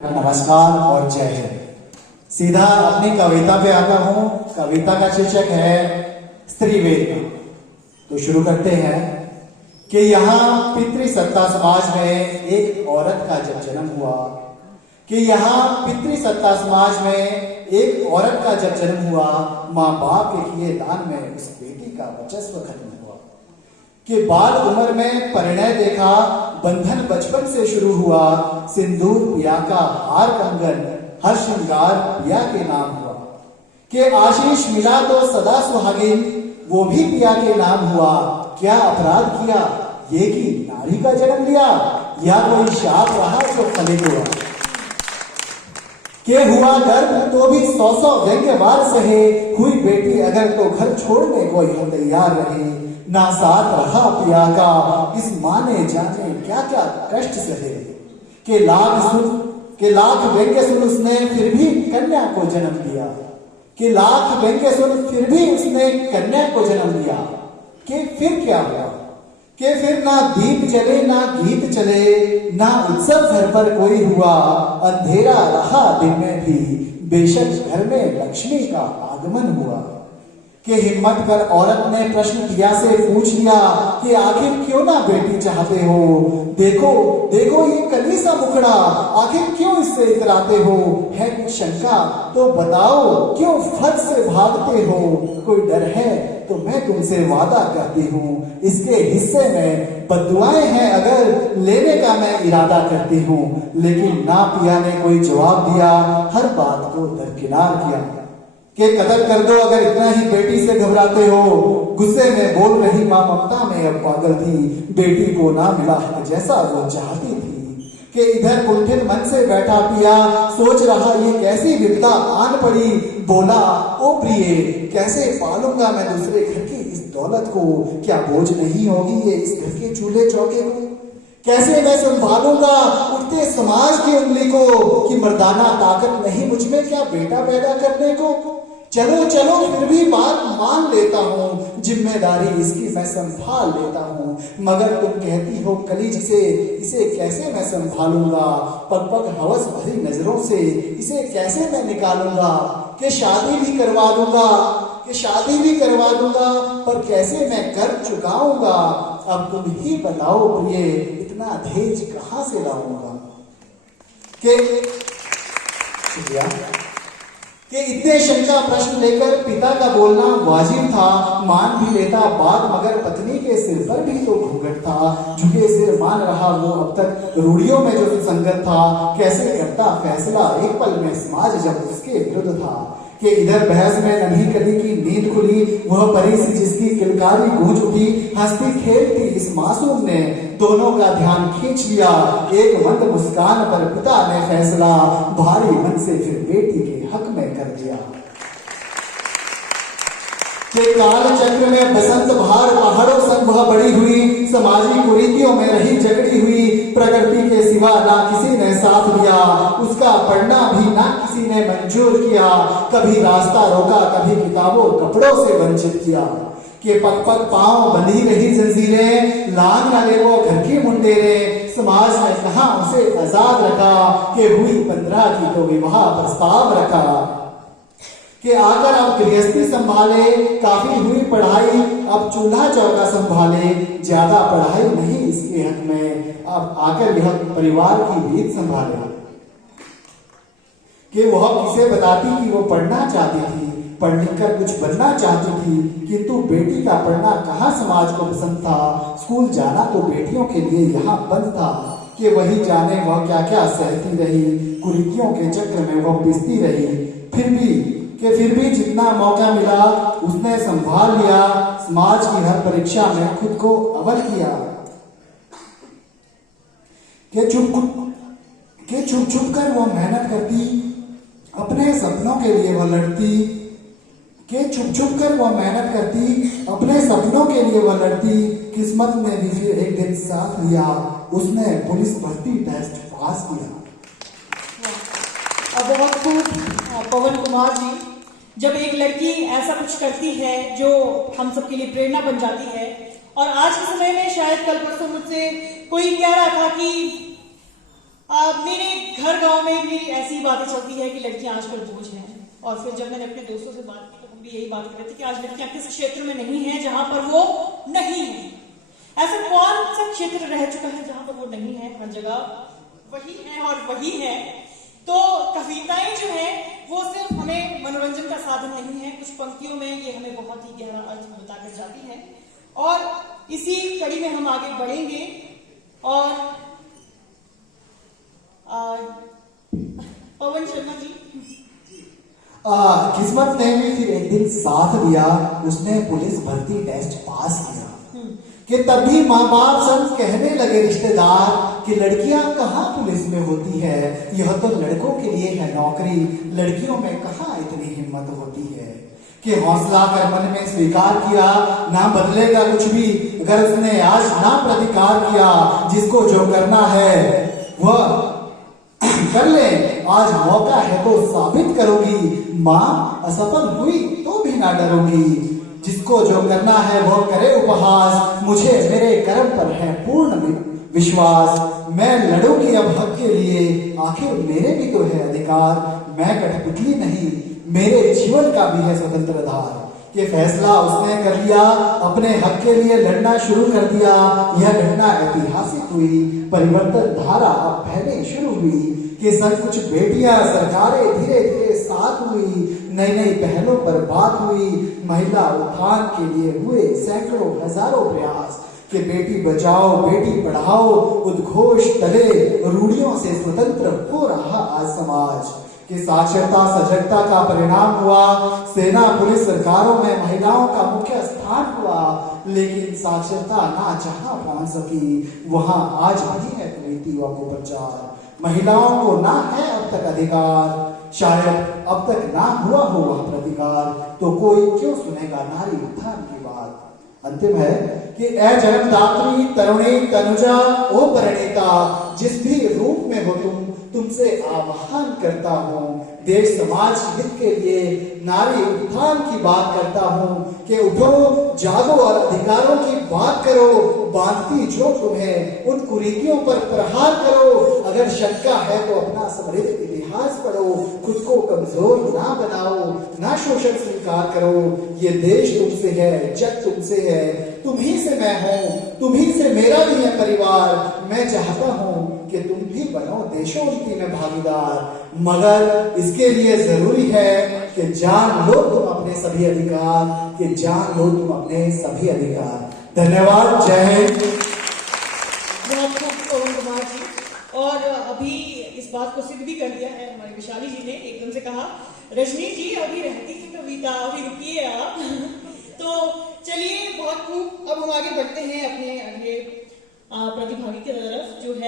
नमस्कार और जय हिंद। सीधा अपनी कविता पे आता हूं। कविता का शीर्षक है स्त्री वेदना। तो शुरू करते हैं कि यहाँ पितृसत्ता समाज में एक औरत का जब जन्म हुआ, कि यहाँ पितृसत्ता समाज में एक औरत का जब जन्म हुआ, माँ बाप के किए दान में उस बेटी का वर्चस्व खत्म हुआ। कि बाल उम्र में परिणय देखा, बंधन बचपन से शुरू हुआ, सिंदूर पिया का हार कंगन हर श्रृंगार पिया के नाम हुआ। कि आशीष मिला तो सदा सुहागिन, वो भी पिया के नाम हुआ। क्या अपराध किया ये कि नारी का जन्म लिया, या कोई शाप रहा जो फलित हुआ। के हुआ गर्भ तो भी 100 व्यंग्यवार सहे, हुई बेटी अगर तो घर छोड़ने को यह तैयार रहे। ना साथ रहा पिया का इस माँ ने जाने क्या क्या कष्ट सहे। के लाख व्यंग्य सुन उसने फिर भी कन्या को जन्म दिया। कि लाख व्यंग्य सुन फिर भी उसने कन्या को जन्म दिया। कि फिर क्या हुआ, कि फिर ना दीप जले ना गीत चले, ना उत्सव घर पर कोई हुआ। अंधेरा रहा दिन में भी, बेशक घर में लक्ष्मी का आगमन हुआ। कि हिम्मत कर औरत ने प्रश्न पिया से पूछ लिया कि आखिर क्यों ना बेटी चाहते हो। देखो देखो ये कली सा मुखड़ा, आखिर क्यों इससे इतराते हो। है कुछ शंका तो बताओ, क्यों फट से भागते हो। कोई डर है तो मैं तुमसे वादा करती हूँ, इसके हिस्से में बद्दुआएं हैं अगर लेने का मैं इरादा करती हूँ। लेकिन ना पिया ने कोई जवाब दिया, हर बात को दरकिनार किया। कि कदर कर दो अगर इतना ही बेटी से घबराते हो। गुस्से में बोल रही माँ ममता में अब पागल थी, बेटी को ना मिला हक जैसा वो चाहती थी। कि इधर कुंठित मन से बैठा पिया, सोच रहा ये कैसी विपदा आन पड़ी। बोला ओ प्रिय कैसे पालूंगा मैं दूसरे घर की इस दौलत को। क्या बोझ नहीं होगी ये इस घर के चूल्हे चौके को। कैसे मैं संभालूंगा उठते समाज की उंगली को, कि मर्दाना ताकत नहीं मुझ में क्या बेटा पैदा करने को। चलो चलो फिर भी बात मान लेता हूँ, जिम्मेदारी इसकी मैं संभाल लेता हूँ। मगर तुम कहती हो कली जिसे, इसे कैसे मैं संभालूंगा। पग पग हवस भरी नजरों से इसे कैसे मैं निकालूंगा। कि शादी भी करवा दूंगा, कि शादी भी करवा दूंगा, पर कैसे मैं कर्ज चुकाऊंगा। अब तुम ही बताओ प्रिय इतना दहेज कहाँ से लाऊंगा। कि इतने शंका प्रश्न लेकर पिता का बोलना वाजिब था। मान भी लेता बात मगर पत्नी के सिर पर भी तो घूंघट था। झुके सिर मान रहा वो अब तक रूढ़ियों में जो संगत था। कैसे करता फैसला एक पल में समाज जब उसके विरुद्ध था। कि इधर बहस में नभी कली की नींद खुली, वह परी सी जिसकी किलकारी गूंज उठी। हंसती खेलती इस मासूम ने दोनों का ध्यान खींच लिया। एक मंद मुस्कान पर पिता ने फैसला भारी मन से फिर बेटी के हक में कर दिया। कि काल चक्र में बसंत बहार पहाड़ों संग वह बड़ी हुई। समाजी कुरीतियों में रही जगड़ी हुई, प्रकृति के सिवा ना किसी ने साथ दिया। उसका पढ़ना भी ना किसी ने मंजूर किया। कभी रास्ता रोका कभी किताबों कपड़ों से वंचित किया। कि पग पग पांव बंधी रही जंजीरें, लांग न ले वो घर की मुंडेरें। समाज ने कहा उसे आजाद रखा, कि हुई 15 की तो विवाह प्रस्ताव रखा। कि आकर अब गृहस्थी संभाले, काफी हुई पढ़ाई अब चूल्हा चौका संभाले। ज्यादा पढ़ाई नहीं इसके हक में, अब आकर यह परिवार की रीत संभाले। कि वह किसे बताती कि वो पढ़ना चाहती थी, पढ़ लिख कर कुछ बनना चाहती थी। किंतु बेटी का पढ़ना कहाँ समाज को पसंद था। स्कूल जाना तो बेटियों के लिए यहाँ बंद था। कि वही जाने वह क्या क्या सहती रही, कुरीतियों के चक्र में वह पिसती रही। फिर भी जितना मौका मिला उसने संभाल लिया। समाज की हर परीक्षा में खुद को अव्वल किया। कि छुप छुप कर वो मेहनत करती, अपने सपनों के लिए वो लड़ती। कि छुप छुप कर वो मेहनत करती, अपने सपनों के लिए वो लड़ती। किस्मत ने भी फिर एक दिन साथ लिया, उसने पुलिस भर्ती टेस्ट पास किया। बहुत खूब पवन कुमार जी। जब एक लड़की ऐसा कुछ करती है जो हम सबके लिए प्रेरणा बन जाती है, और आज के समय में शायद कल परसों मुझसे कोई कह रहा था कि मेरे घर गांव में भी ऐसी बातें चलती है कि लड़कियां आजकल बोझ हैं। और फिर जब मैंने अपने दोस्तों से बात की तो हम भी यही बात कर रहे थे कि आज लड़कियां किस क्षेत्र में नहीं है जहां पर वो नहीं है। ऐसा कौन सा क्षेत्र रह चुका है जहां पर वो नहीं है? हर जगह वही है और वही है। तो कविताएं जो है वो सिर्फ हमें मनोरंजन का साधन नहीं है, कुछ पंक्तियों में ये हमें बहुत ही गहरा अर्थ बताकर जाती है। और इसी कड़ी में हम आगे बढ़ेंगे। और पवन शर्मा जी, किस्मत ने भी फिर एक दिन साथ दिया, उसने पुलिस भर्ती टेस्ट पास किया कि तब भी माँ बाप सब कहने लगे रिश्तेदार कि लड़कियां कहाँ पुलिस में होती है, यह तो लड़कों के लिए है नौकरी, लड़कियों में कहाँ इतनी हिम्मत होती है। कि हौसला कर मन में स्वीकार किया, ना बदलेगा कुछ भी अगर उसने आज ना प्रतिकार किया, जिसको जो करना है वह कर ले, आज मौका है तो साबित करोगी, माँ असफल हुई तो भी ना डरोगी, जिसको जो करना है वह करे उपहास, मुझे मेरे कर्म पर है पूर्ण विश्वास, मैं लड़ूंगी अब हक के लिए, आखिर मेरे भी तो है अधिकार, मैं कठपुतली नहीं, मेरे जीवन का भी है स्वतंत्र आधार। ये फैसला उसने कर लिया, अपने हक के लिए लड़ना शुरू कर दिया। यह घटना ऐतिहासिक हुई, परिवर्तन धारा अब पहले शुरू हुई कि सब कुछ बेटियां सरकारें धीरे धीरे साथ हुई, नई नई पहलों पर बात हुई, महिला उत्थान के लिए हुए सैकड़ों हजारों प्रयास कि बेटी बचाओ बेटी पढ़ाओ उद्घोष तले, रूढ़ियों से स्वतंत्र हो रहा आज समाज। कि साक्षरता सजगता का परिणाम हुआ, सेना पुलिस सरकारों में महिलाओं का मुख्य स्थान हुआ, लेकिन साक्षरता ना जहां पहुंच सकी वहां आज भी है कुरीति व कुप्रचार। महिलाओं को ना है अब तक अधिकार, शायद अब तक ना हुआ हो वह प्रतिकार, तो कोई क्यों सुनेगा नारी उत्थान की बात। अंतिम है कि ए जन्मदात्री तरुणी तनुजा ओ परिणीता, जिस भी रूप में हो तुमसे आह्वान करता हूँ, देश समाज हित के लिए नारी उत्थान की बात करता हूँ कि उठो जागो और अधिकारों की बात करो, बांधती जो तुम्हें उन कुरीतियों पर प्रहार करो, अगर शंका है तो अपना समृद्ध इतिहास पढ़ो, खुद को कमजोर ना बनाओ, ना शोषण स्वीकार करो, ये देश तुमसे है, जग तुमसे है, तुम ही से मैं हूँ, तुम ही से मेरा भी है परिवार, मैं चाहता हूँ कि तुम भी बनो देशोन्नति में भागीदार, मगर इसके लिए जरूरी है कि जान लो तुम अपने सभी अधिकार, कि जान लो तुम अपने सभी अधिकार। धन्यवाद, जय हिंद। बहुत खूब पवन कुमार जी। और अभी इस बात को सिद्ध भी कर दिया है हमारी विशाली जी ने, एकदम से कहा रजनी जी अभी रहती है कविता, अभी रुकिए आप। तो चलिए बहुत खूब, अब हम आगे बढ़ते हैं अपने अगले प्रतिभागी की तरफ जो है